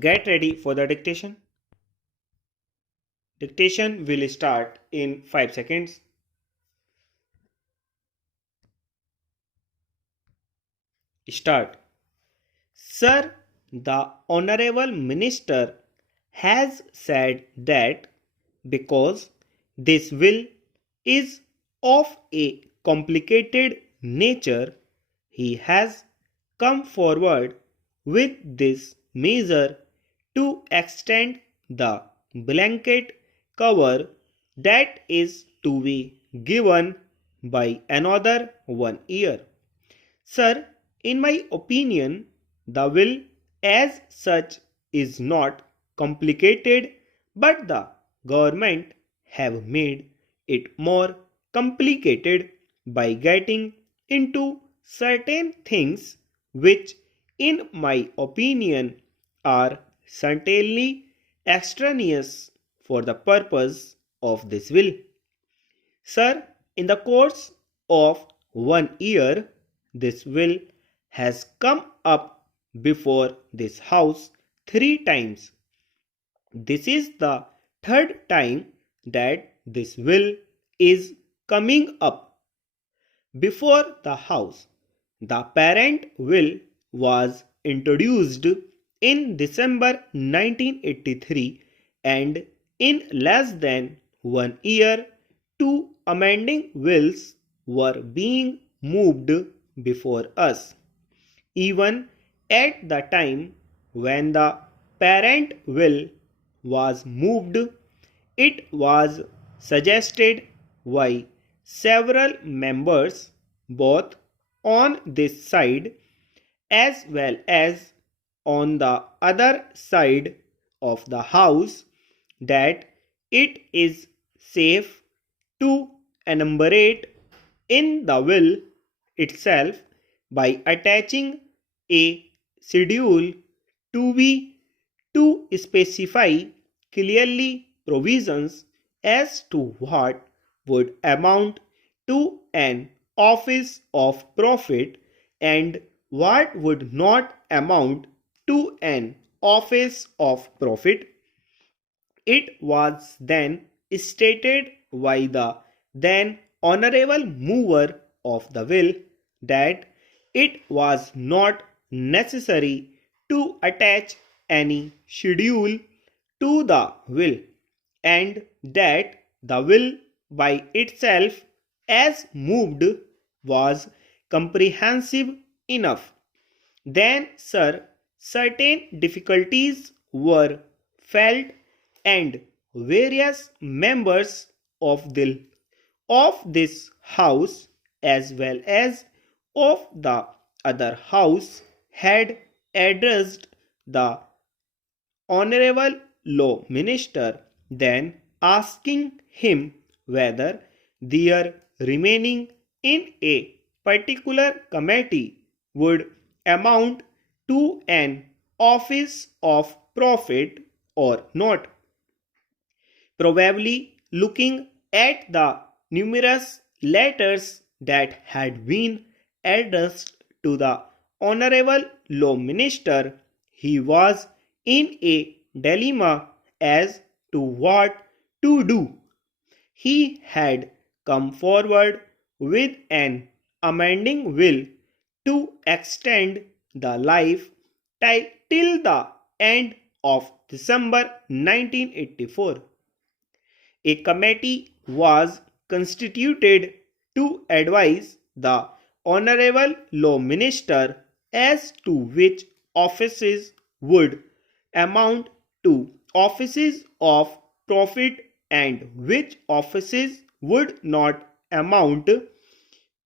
Get ready for the dictation. Dictation will start in 5 seconds. Start. Sir, the Honorable Minister has said that because this will is of a complicated nature, he has come forward with this measure to extend the blanket cover that is to be given by another 1 year. Sir, in my opinion, the will as such is not complicated, but the government have made it more complicated by getting into certain things which, in my opinion, are certainly extraneous for the purpose of this will. Sir, in the course of 1 year, this will has come up before this house 3 times. This is the third time that this will is coming up before the house. The parent will was introduced in December 1983 and in less than 1 year two amending wills were being moved before us. Even at the time when the parent will was moved, it was suggested by several members both on this side as well as on the other side of the house that it is safe to enumerate in the will itself by attaching a schedule to be to specify clearly provisions as to what would amount to an office of profit and what would not amount to an office of profit. It was then stated by the then honorable mover of the will that it was not necessary to attach any schedule to the will and that the will by itself as moved was comprehensive enough. Then, sir, certain difficulties were felt and various members of this house as well as of the other house had addressed the honorable law minister, then asking him whether their remaining in a particular committee would amount to an office of profit or not. Probably looking at the numerous letters that had been addressed to the honorable law minister, he was in a dilemma as to what to do. He had come forward with an amending will to extend the life till the end of December 1984. A committee was constituted to advise the Honorable Law Minister as to which offices would amount to offices of profit and which offices would not amount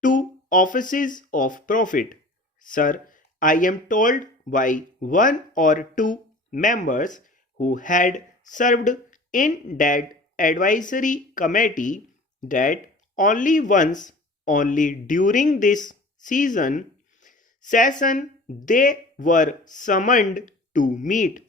to offices of profit. Sir, I am told by one or two members who had served in that advisory committee that only during this session, they were summoned to meet.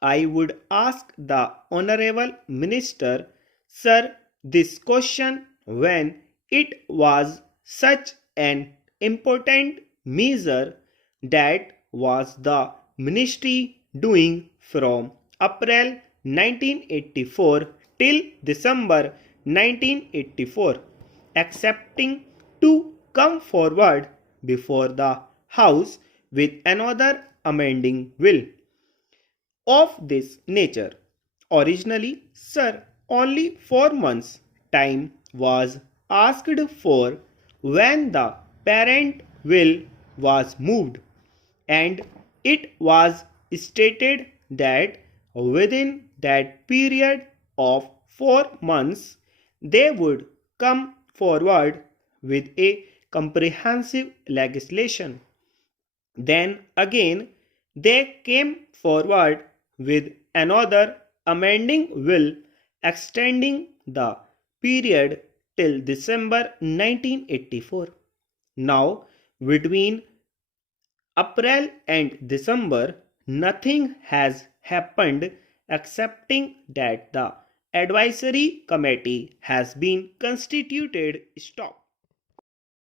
I would ask the Honorable Minister, Sir, this question when it was such an important measure that was the Ministry doing from April 1984 till December 1984, accepting to come forward before the House with another amending will of this nature. Originally, sir, only 4 months' time was asked for when the parent will was moved, and it was stated that within that period of 4 months they would come forward with a comprehensive legislation. Then again, they came forward with another amending will extending the period till December 1984. Now, between April and December, nothing has happened excepting that the advisory committee has been constituted. Stop.